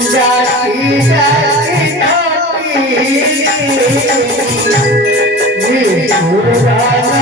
जाती जाती ये पुराना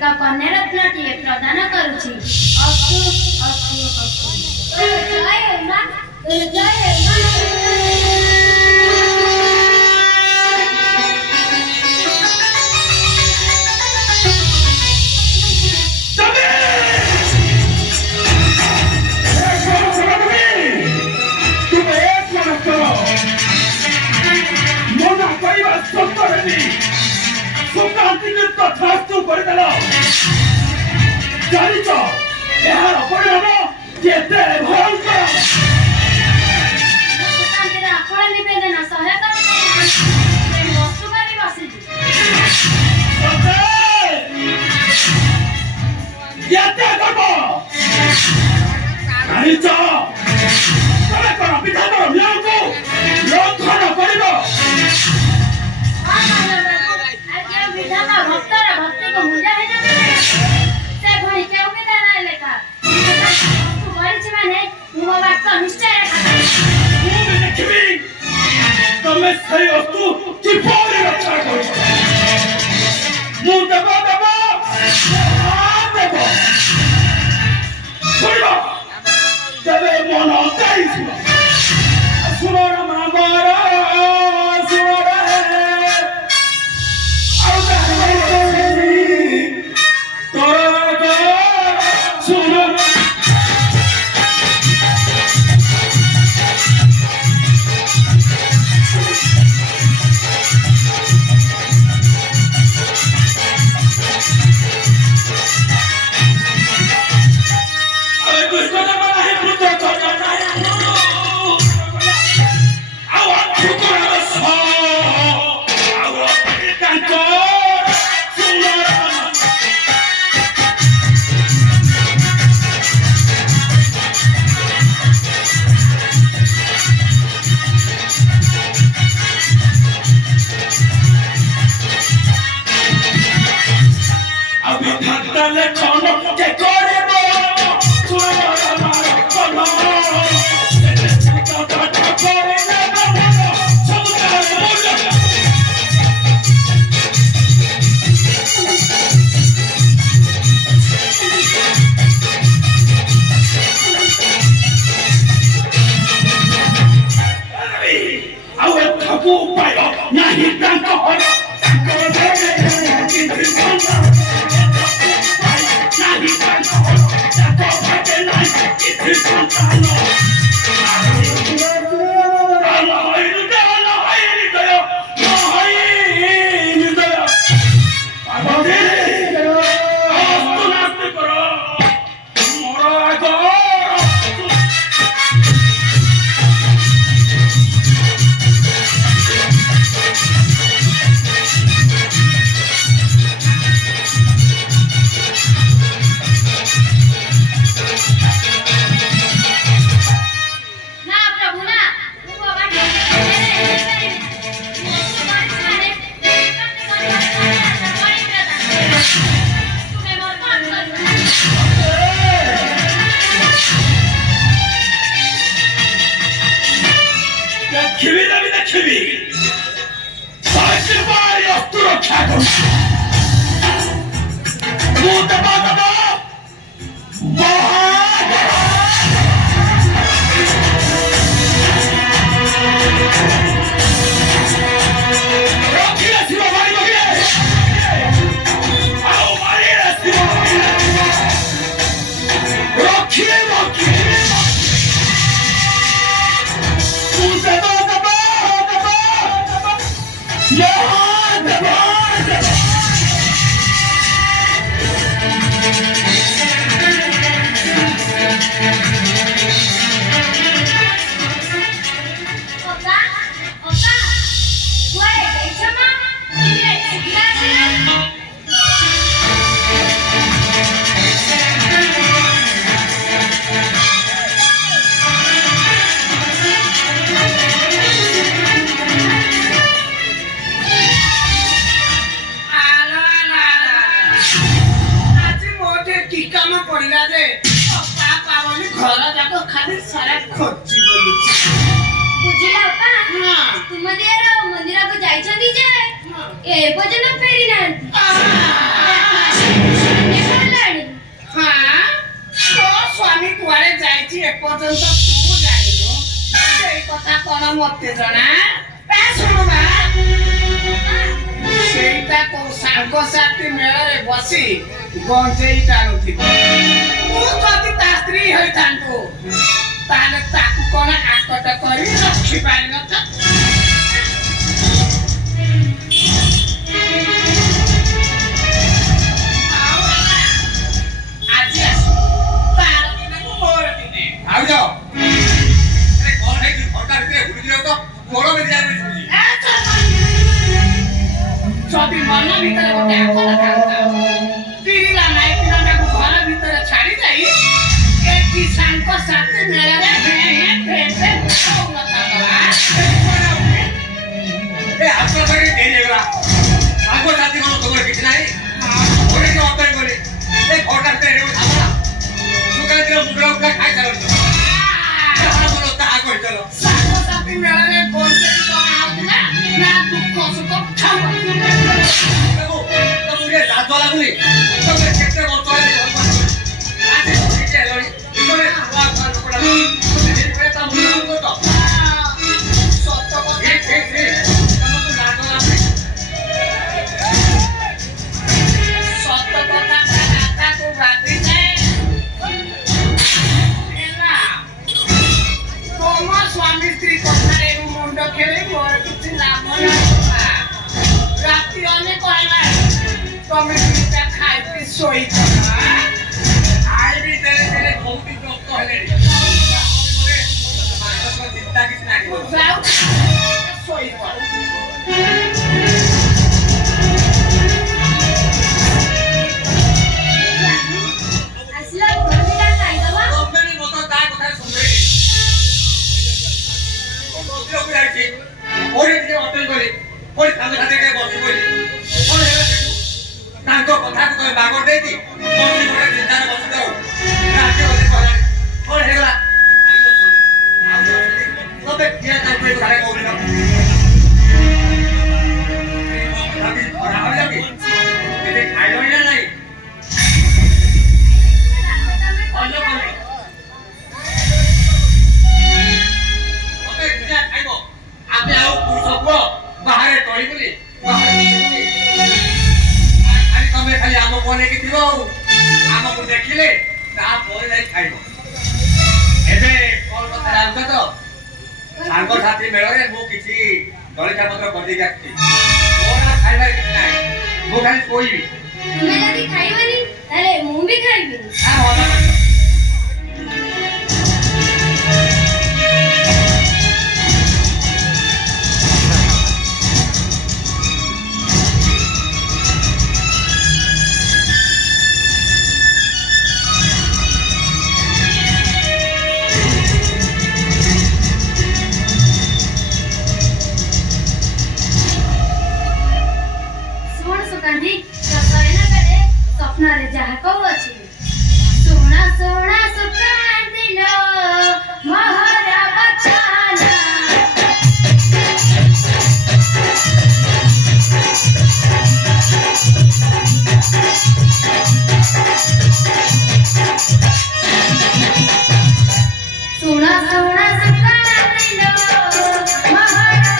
ଏକ କନ୍ୟାରତ୍ନଟିଏ ପ୍ରଦାନ କରୁଛି। ଅସ୍ତୁ ଅସ୍ତୁ ଅସ୍ତୁ। ଜୟ ମା ଜୟ ମା। ए पजन फेरी ना ମତେ ଜଣା ତା ଶୁଣୁନା ସେଇଟା କୋଉ ସାଙ୍ଗସାଥି ମେଳରେ ବସି ଗଞ୍ଜେଇ ଟାଣୁଥିବ ମୁଁ ଯଦି ତା ସ୍ତ୍ରୀ ହୋଇଥାନ୍ତୁ ତାହେଲେ ତାକୁ କଣ ଆକଟ କରି ରଖିପାରିନଥା ଆଜି ଆସୁ ତାର ଦିନକୁ ମୋର ଦିନେ ଆଉଜ ଆରେ କଣ ହେଇଛି ଘଣ୍ଟା ଭିତରେ ଘୁରି ଯିବ ତ ଗୋଡ଼ ବେଦି ଯାଇ ଶୁଣୁଛି ଯଦି ମନ ଭିତରେ ଗୋଟେ ଆକଟ ଥାନ୍ତା ତିରିଲା ନାଇଁ ପିଲାଟାକୁ ଘର ଭିତରେ ଛାଡ଼ି ଯାଇ ଏଠି ସାଙ୍ଗସାଥି ମେଳରେ ଏ ହାତ ଧରି ଦେଇ ହେଇଗଲା ସାଙ୍ଗସାଥି କଣ ତମର କିଛି ନାହିଁ ଗୋଟେ କି ଅପେକ୍ଷା କରି ଏ ଘଣ୍ଟା ଭିତରେ ଏଠି ଥାମ ସୁକାଳ ଦିନ ମୁଣ୍ଡ ଉପରେ ଖାଇ ଚାଲନ୍ତୁ ତାହା କହିଚାଲ ସାଙ୍ଗସାଥି ମେଳରେ ଗଞ୍ଜେଇ କଣ ହଉଥିଲା ନା ଦୁଃଖ ସୁଖ ଖାଉ ତମକୁ ଦାନ୍ତ ଲାଗୁନି ତମେ କେତେ ବର୍ଷ ହେଲାଣି ଘର ପାଖରେ ଆଜି କିଛି ହେଲଣି ତମେ ନୂଆ ଘର ଲୋକଟା ତା ମୁଣ୍ଡ କରୁଛ ସତ କଥା ତମକୁ ଲାଜ ଲାଗୁନି ସତ କଥା ଦାଦାକୁ ବାଧିଯାଏ ହେଲା ତମ ସ୍ୱାମୀ ସ୍ତ୍ରୀ କଥାରେ ମୁଣ୍ଡ ଖେଳି ମୋର କିଛି ଲାଭ ନାହିଁ ରାତି ଅନେକ ହେଲାଣି ତମେ ଦୁଇଟା ଖାଇକି ଶୋଇଛ ଆଇବି ଦେଲେ ଦେଲେ ବହୁତ ବ୍ୟସ୍ତ ହେଲେଣି ଚିନ୍ତା କିଛି ନାହିଁ ଯାଉ ଶୋଇପଡ଼ ଆସିଲା ଘରଟା ଖାଇଦବା ତମେ ବି ମତ ତା କଥା ଶୁଣିବେନି ମନ୍ଦିରକୁ ଯାଇଛି କୋଉଠି ଟିକେ ଅଟେଲ କରି କୋଉଠି ସାଙ୍ଗ ସାଥି ବସି ପଡି କଣ ହେଲା ସେଠୁ ତାଙ୍କ କଥାକୁ ତମେ ବାଗର ଦେଇକି ବସି ଗୋଟେ ଚିନ୍ତାରେ ବସିଥାଉ ରାତି ବସି କଲାଣି କଣ ହେଇଗଲା ତମେ କିଏ ତାଙ୍କୁ ଏ ଘରେ କହୁନ ଖରା ହଇଲା କି କିଛି ଖାଇଲଣି ନା ନାହିଁ ଅନ୍ୟ କଣ ତମେ କିଏ ଖାଇବ ଆମେ ଆଉ ପୁରୁଷ ପୁଅ ବାହାରେ ଟଳିବୁନି ଖାଲି ତମେ ଖାଲି ଆମକୁ ଅନେଇକି ଥିବ ଆଉ ଆମକୁ ଦେଖିଲେ ତାପରେ ଯାଇ ଖାଇବ ଏବେ କଣ କଥା ଜାଣିଛ ତ ସାଙ୍ଗସାଥି ମେଳରେ ମୁଁ କିଛି ଜଳଖିଆ ପତ୍ର କରିଦେଇକି ଆସିଛି ମୋର ଖାଇବାର କିଛି ନାହିଁ ମୁଁ ଖାଲି ଶୋଇବି ତୁମେ ଯଦି ଖାଇବନି ତାହେଲେ ମୁଁ ବି ଖାଇବିନି ସ୍ୱପ୍ନରେ ଯାହା କହୁଅଛି ଶୁଣ ଶୁଣ ସୁକାନ୍ତିଲ ମହରା ବଚନ ଶୁଣ ଶୁଣ ସୁକାନ୍ତିଲ ମହରା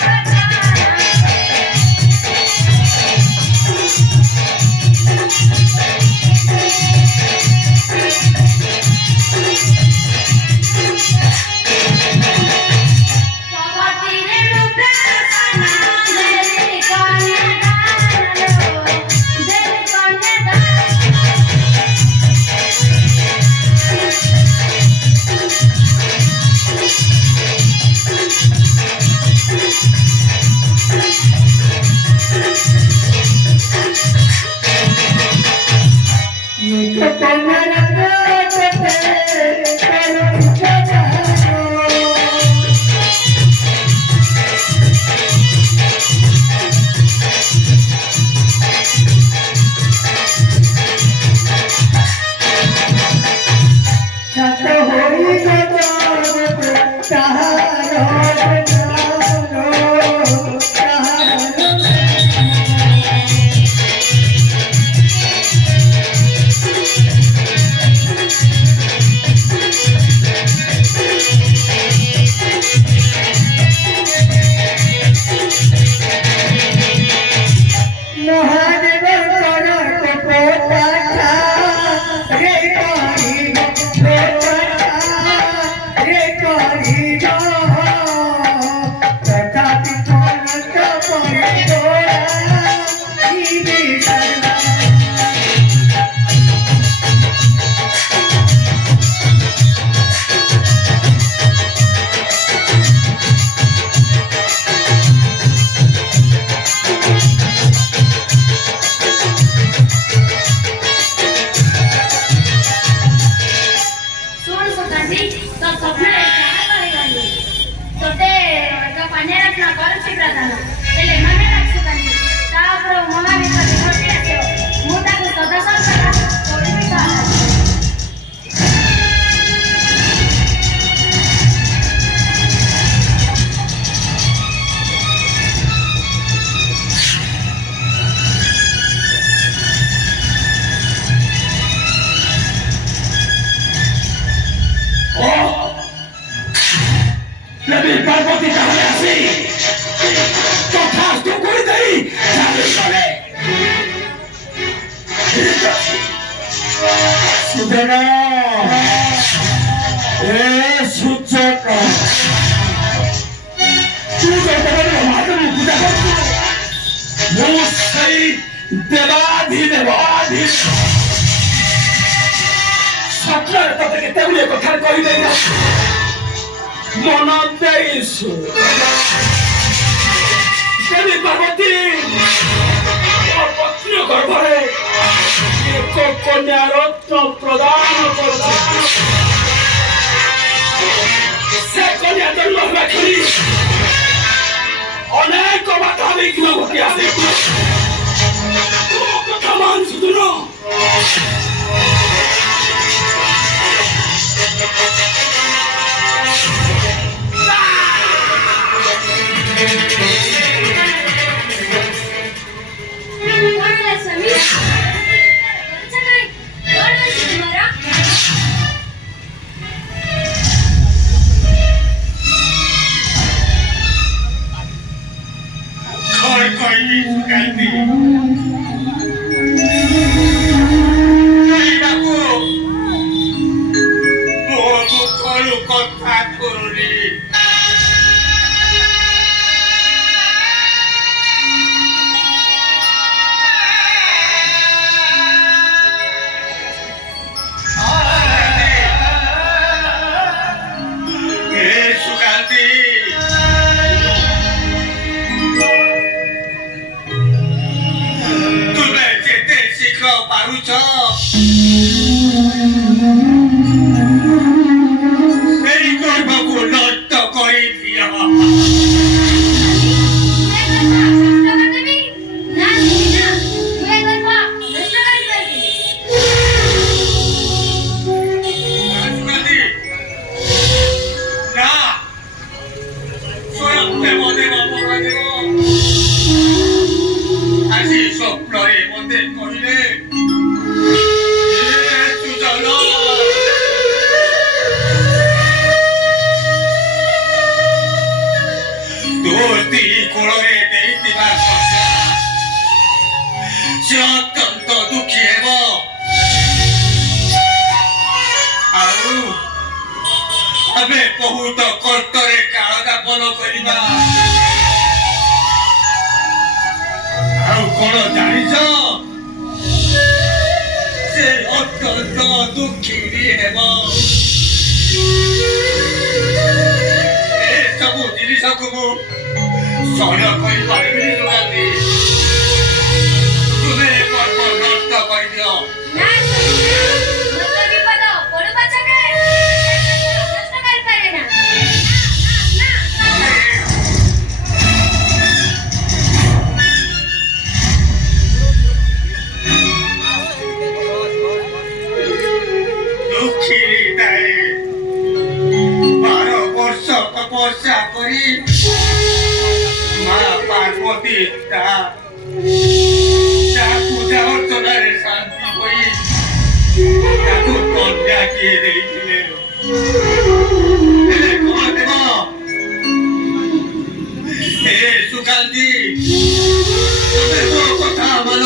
Hare ପ୍ରଧାନ ହେଲେ ମନେ ରଖିଛନ୍ତି ତା ଉପରେ ମହାବିପତ୍ତି ଘଟି ଆସିବ ମୁଁ ତାକୁ ସଦା ସର୍ବଦା କରିବି ସହାୟ দেবী পার্বতী তাহলে আসি তথাস্তু করে দেই যাবে চলে সুদেন এ সূর্য তুই যতবার মহাদেব পূজা করছো ମୁଁ ସେଇ ଦେବାଧି ସ୍ୱପ୍ନରେ ତତେ କେତେ ଗୁଡ଼ିଏ କଥା କହିଦେଇ ମନ ଦେଇ ଦେବୀ ପାର୍ବତୀ ମୋ ପତ୍ନୀ ଗର୍ଭରେ ଏକ କନ୍ୟା ରତ୍ନ ପ୍ରଦାନ କରୁଛି ସେ କନ୍ୟା ଜନ୍ମ ହେବା କ୍ଷଣି ଅନେକ ବାଧା ବିଘ୍ନ ଘଟି ଆସେ କଥା ମାନ ସୁଦୂର ବହୁତ କଷ୍ଟରେ କାଳ ଯାପନ କରିବା ଆଉ କଣ ଜାଣିଛ ସେ ଅତ୍ୟନ୍ତ ଦୁଃଖୀ ହେବ ଏସବୁ ଜିନିଷକୁ ମୁଁ ସହ୍ୟ କରିପାରିବିନି ସୁଗାନ୍ଧୀ ତୁମେ କର୍ମ ନଷ୍ଟ କରିଦିଅ তপস্যা করি মা পার্বতী তা পূজা অর্চনারে শান্তি হই তাকে কন্যা কিয়ে ଦେଇଥିଲେ ହେଲେ କଣ ଦେବ ହେ ସୁକାନ୍ତି ତମେ ମୋ କଥା ମାନ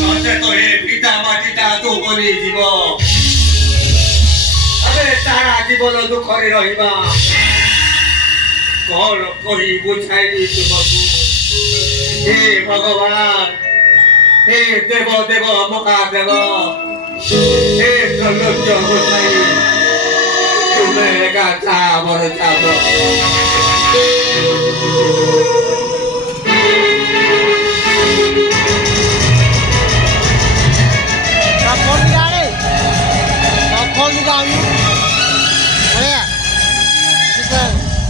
ନଚେତ ଏ ପିତା ମାଟିଟା ଦୋବଲି ଯିବ ସାରା ଜୀବନ ଦୁଃଖରେ ରହିବା କଣ କହି ବୁଝାଇବି ତୁମକୁ ହେ ଭଗବାନ ହେ ଦେବ ଦେବ ମହାଦେବ ହେ ତ୍ରୈଲୋକ୍ୟ ଗୋସାଇ ତୁମେ ଏକା ମୋର ଚାପ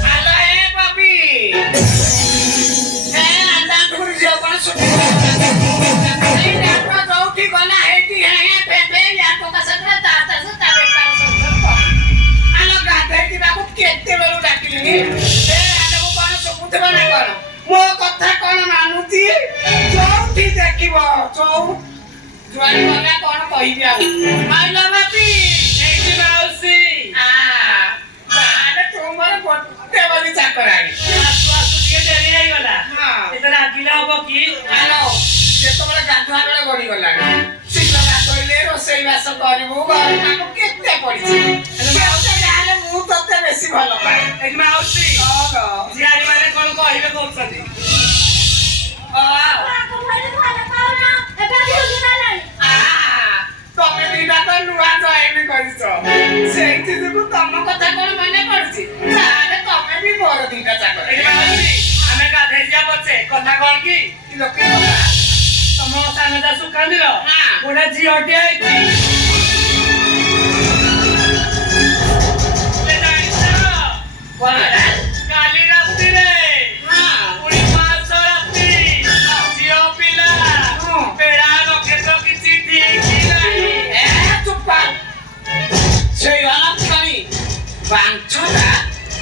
Ala papi. ଏଇ ଡାକ୍ତର ଯୋଉଠି ଗଲା ହେଇଠି ହେଁ ଫେବେ ୟାକୁ କସatra ତା ବେପାର ସବୁ ଆଲୋ ଗାଧେଇ ଯିବାକୁ କେତେବେଳୁ ଡାକିଲିଣି ଏ ଆଲୋକୁ କଣ ଶୁଭୁଥିବ ନା କଣ ମୋ କଥା କଣ ମାନୁଛି ଯୋଉଠି ଦେଖିବ ଯୁଆଡେ ଗଲା କଣ କହିବି ଆଉ ମାଇଲା ବାପି ଏଇଠି ମାଉସୀ ବାହାରେ ତୁମର ଗୋଟେ ବୋଲି ଚାକରାଣି ଆସୁ ଆସୁ ଟିକେ ଡେରି ହେଇଗଲା ହଁ। ଏତେ ରାଗିଲେ ହବ କି? ଆଲୋ ଯେତେବେଳେ ଗାଧୁଆ ବେଳେ ଗଡିଗଲାଣି ଶୀଘ୍ର ଗାଧୋଇଲେ ରୋଷେଇ ବାସ କରିବୁ ଘର କାମ କେତେ ପଡିଛି ଯାହେଲେ ମୁଁ ତତେ ବେଶୀ ଭଲ ପାଏ ଏଇଠି ମାଉସୀ ଝିଆରୀ ମାନେ କଣ କହିବେ କହୁଛନ୍ତି? ତମେ ଦିଟା ତ ନୂଆ ଜଏନ କରିଛ ସେଇଥି ଯୋଗୁ ତମ କଥା କଣ ମନେ ପଡୁଛି ତାହେଲେ ତମେ ବି ମୋର ଦିଟା ଚାକର ଏଇଠି ମାଉସୀ ଆମେ ଗାଧେଇ ଯିବା ପଛେ କଥା କଣ କି ଲୋକେ କଥା ତମ ସାନ ଯା ସୁକାନ୍ତିର ହଁ। ଗୋଟେ ଝିଅଟିଏ ହେଇଛି ସେ ଜାଣିଛ କଣ ହେଲା? କାଲି ରାତିରେ ହଁ। ପୁଣି ମାସ ରାତି ଝିଅ ପିଲା ହଁ। ବେଳା ନକ୍ଷତ୍ର କିଛି ଠିକ ନାହିଁ ଏ ଚୁପ କର। ସେଇ ଅଲକ୍ଷଣୀ ବାଞ୍ଛଟା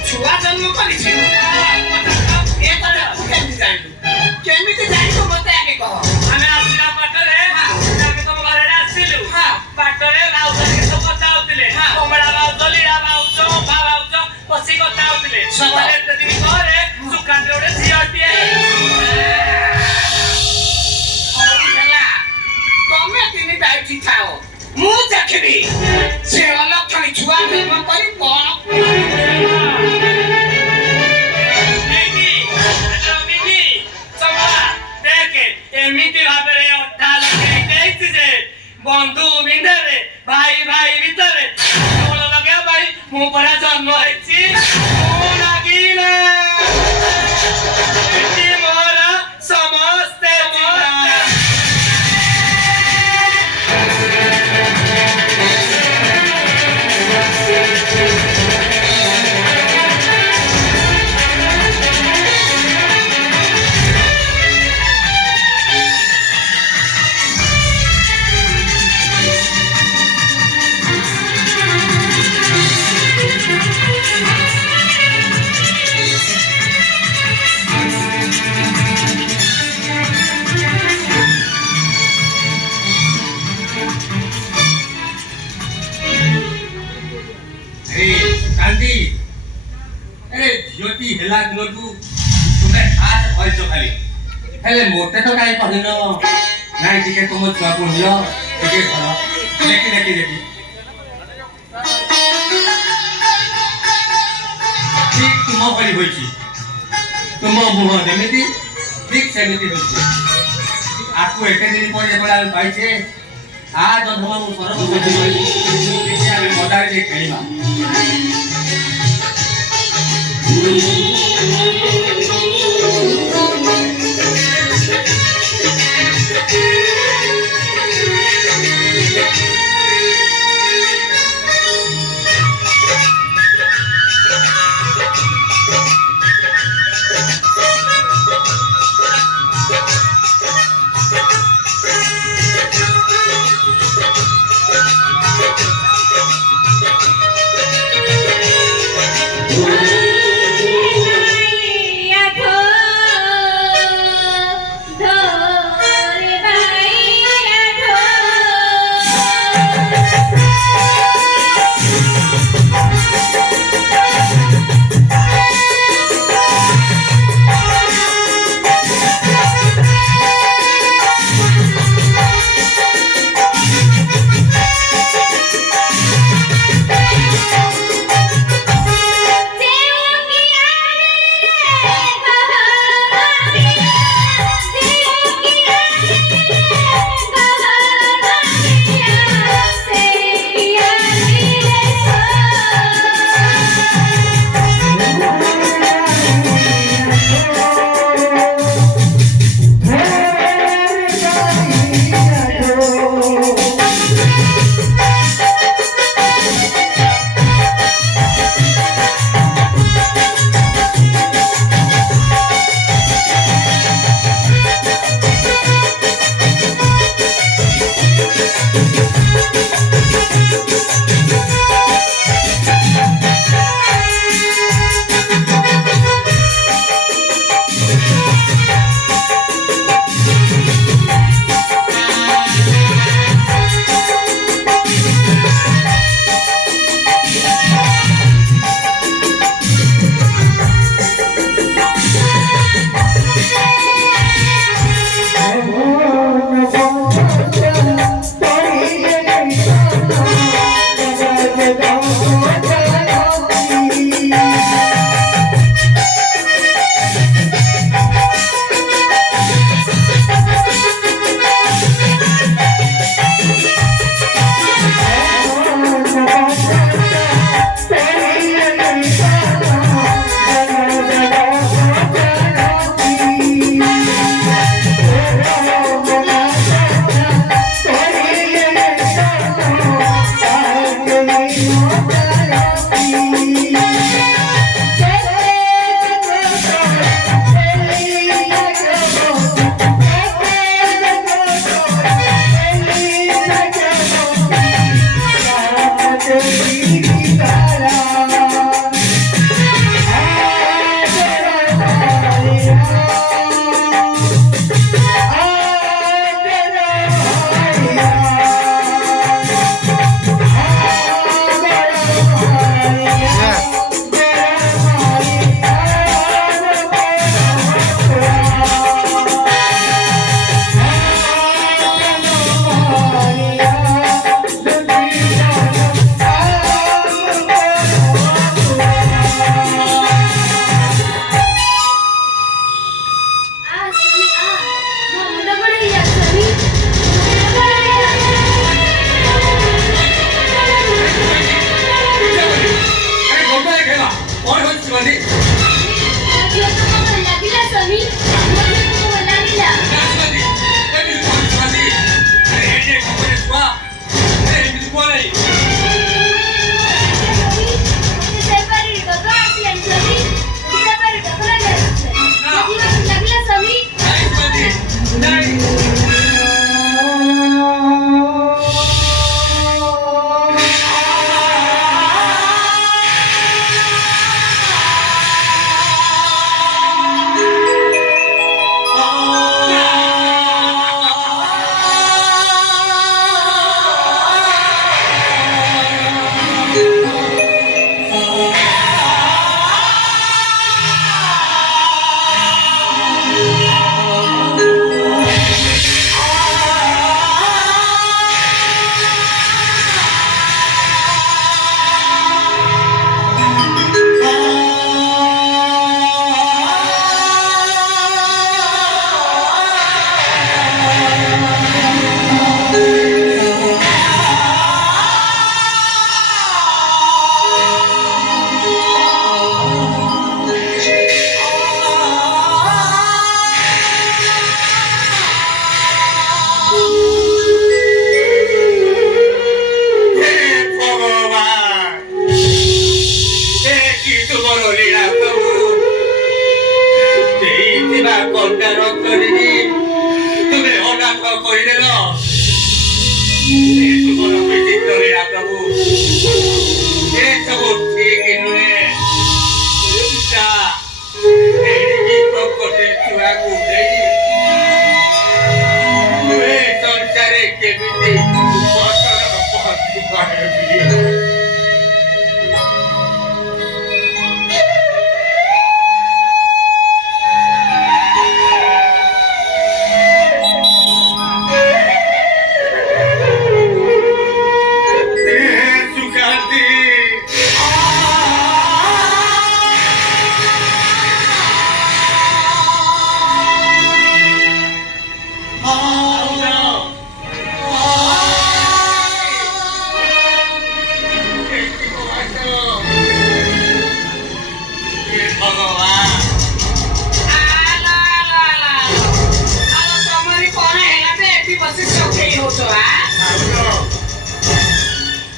ଛୁଆ ଜନ୍ମ କରିଛି ଏ କଥା ତୁ କେମିତି ଜାଣିଲୁ ମତେ ଆଗେ କହ ଆମେ ଆସିଲା ବାଟରେ ଆମେ ତମ ଘରେ ଆସିଲୁ ହଁ। ବାଟରେ ଭାଉଜ ସବୁ କଥା ହଉଥିଲେ ହଁ। କମଳା ଭାଉଜ ଲୀଳା ଭାଉଜ ଅଭା ଭାଉଜ ବସି କଥା ହଉଥିଲେ ସତ। ଏତେ ଦିନ ପରେ ସୁକାନ୍ତି ଗୋଟେ ଝିଅଟିଏ ହଉ ହେଲା ତମେ ତିନିଟା ଏଠି ଥାଅ ମୁଁ ଦେଖିବି ସେ ଅଲକ୍ଷଣୀ ଛୁଆ ଜନ୍ମ କରି କଣ ଏମିତି ଭାବରେ ଅଠା ଲଗେଇ ଦେଇଛି ଯେ ବନ୍ଧୁ ବିନ୍ଧାରେ ଭାଇ ଭାଇ ଭିତରେ ଢୋଳ ଲଗେଇବା ପାଇଁ ମୁଁ ପରା ଜନ୍ମ ହେଇଛି ମୁଁ ଲାଗିଲା ଏଠି ମୋର ସମସ୍ତେ କାନ୍ଦି ଏ ଝିଅଟି ହେଲା ଦିନଠୁ ତୁମେ ଖାସ କହିଛ ଖାଲି ହେଲେ ମୋତେ ତ କାହିଁ କହିନ ନାଇଁ ଟିକେ ତୁମ ଛୁଆକୁ ନିଅ ଟିକେ ଧର ଦେଖି ଦେଖି ଦେଖି ଠିକ ତୁମ ଭଳି ହୋଇଛି ତୁମ ମୁହଁ ଯେମିତି ଠିକ ସେମିତି ହୋଇଛି ଆକୁ ଏତେ ଦିନ ପରେ ଯେତେବେଳେ ଆମେ ପାଇଛେ ଆ ଜନ୍ମ ମୁଁ ସରସ୍ୱତୀ କହିଲି ଆମେ ମଜାରେ ଖେଳିବା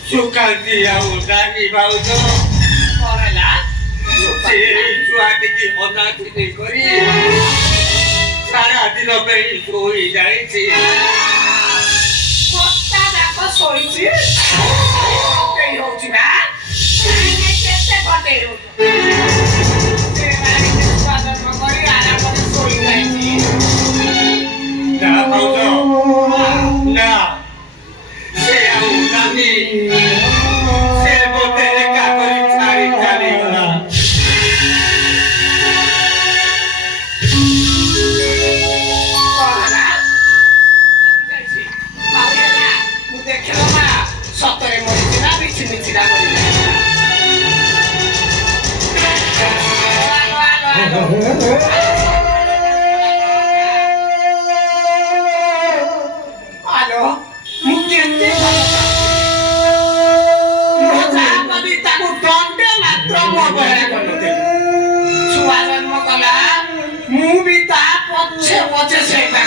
ସୁକାନ୍ତି ଆଉ ନାନୀ ଭାଉଜ କଣ ହେଲା? ସେଇ ଛୁଆଟିକି ଅନାଥିନୀ କରି ସାରା ଦିନ ପାଇଁ ଶୋଇ ଯାଇଛି। କତା ଯାକ ଶୋଇଛି କଟେଇ ହଉଛି ବା କେତେ କଟେଇ ହଉଛି ସେ ବାଡ଼ିରେ ଛୁଆ ଜନ୍ମ କରି ଆରାମରେ ଶୋଇ ଯାଇଛି। ନା ଭାଉଜ ନା ସେ ଆଉ ନାନୀ ସେ ମୋତେ ଏକା କରି ଛାଡ଼ି ଚାଲିଗଲା। ହଉଛେ ସେଇଟା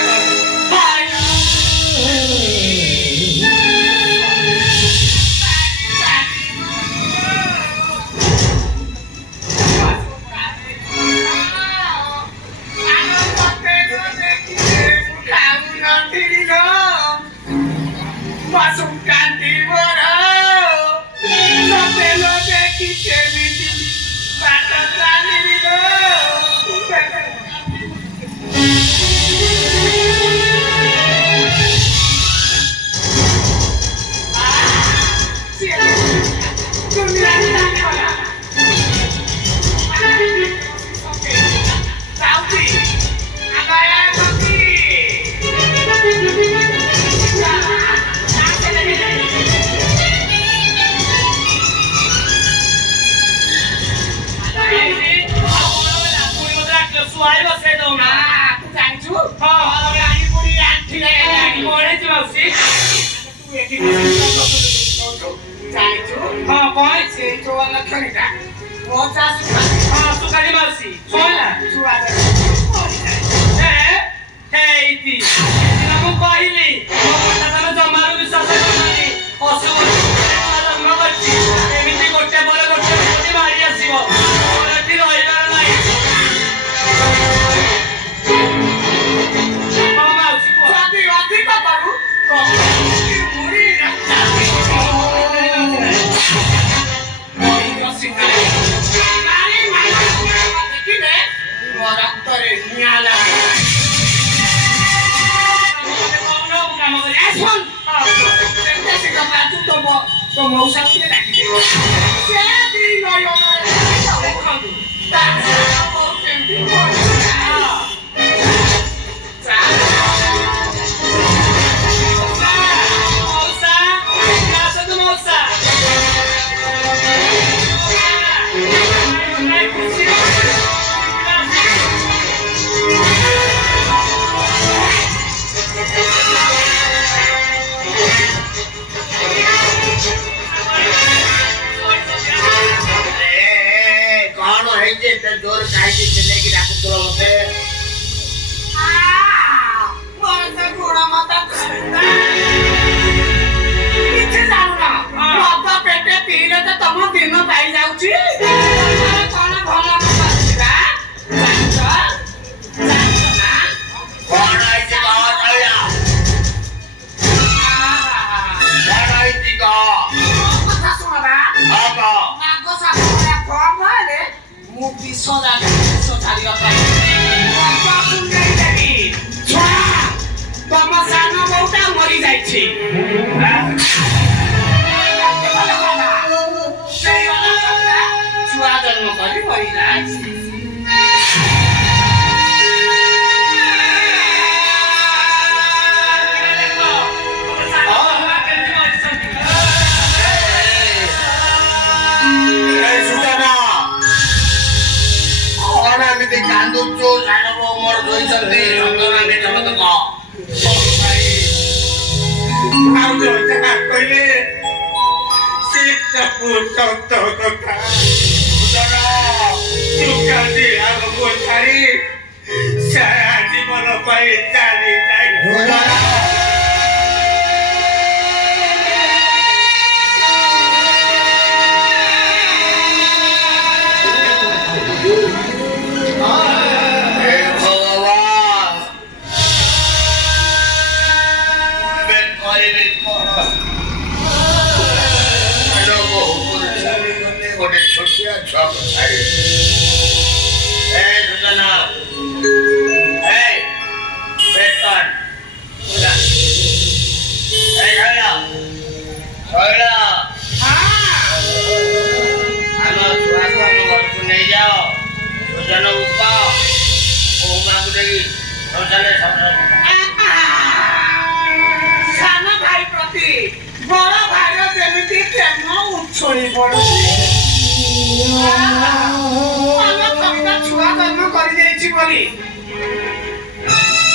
କର